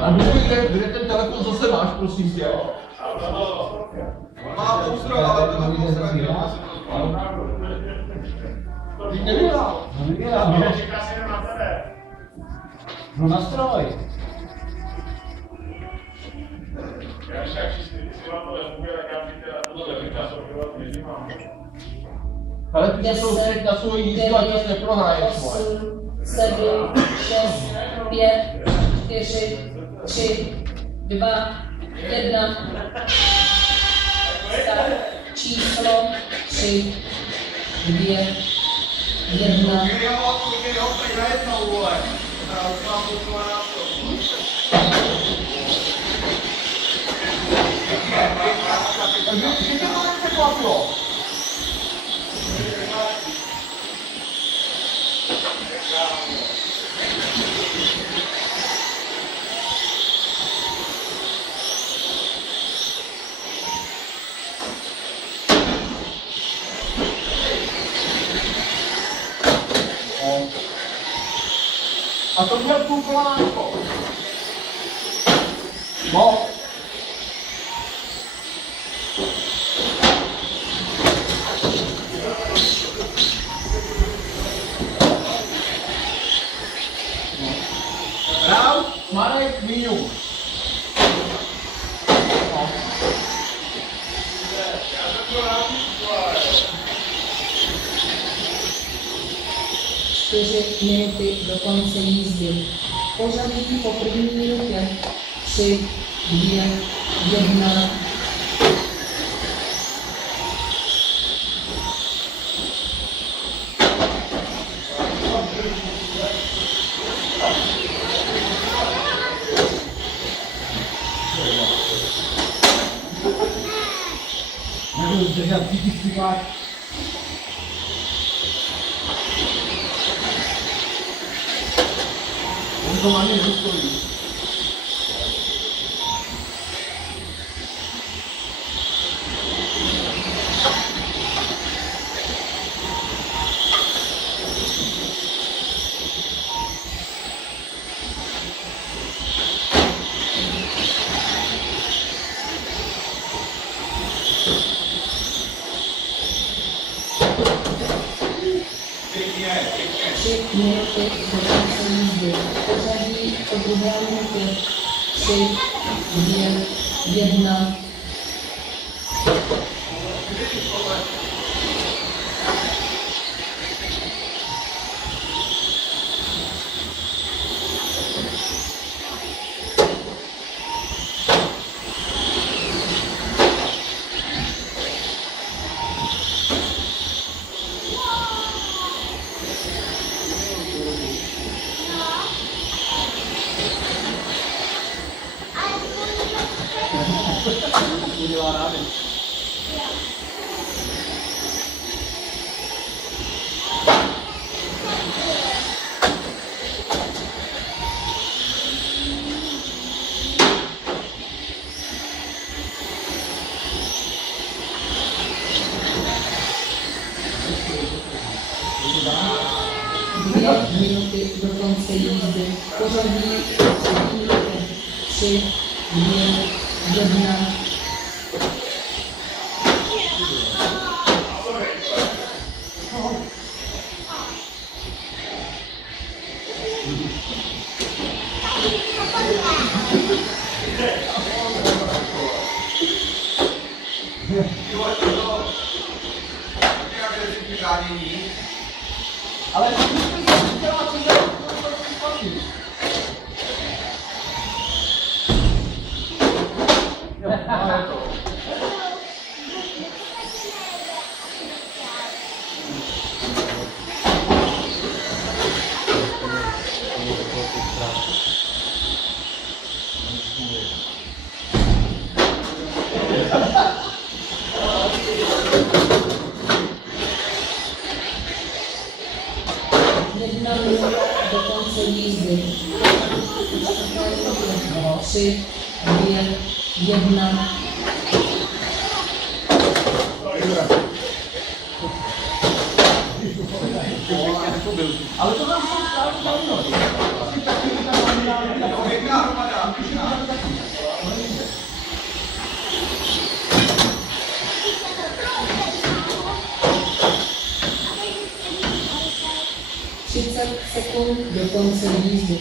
A kde ten telefon zase máš, prosím tě? Má ostrov, ale to tam ostrov. Ty nevyhrál. Čeká si jenom na tebe. No nastroj. Já však si vám to nefunguje, tak já přijďte na tohle vyčasovat, nežívám. Ale ty se soustředit na svůj jízdu, ať to neprohraješ, moje. 7, 6, 5, 4, 3, 2, 1. Start. Číslo 3, 2, 1. Vždycky to nepřekvapilo. A to měl půl kolánko. No. Rád, Marek, minimum. No. 4 minuty do konce jízdy. Pořadí po první minutě. 3, 2, 1. Nebudu zdržet, cítíš příklad. On to ani nestojí. Minuty do konce jízdy. Pořadí po druhé minutě. 3, 2, 1. Udělá rády. Minuty do konce jízdy. Pořadí po třetí minutě. 3, 2, 1. Ale to dělá, co dělá, to patří. Jo, máme to. Jedna minuta do konce jízdy. 3, 2, 1. Ale to nám jsou správně nohy. Pěkná hromada. 30 sekund do konce jízdy.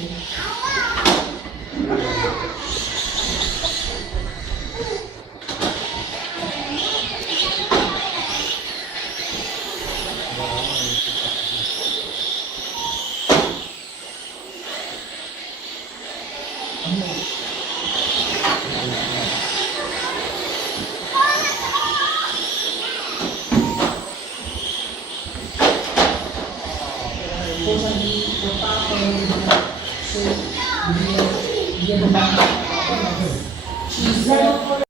Pořadí do pátého, 3, 2, 1. Číslo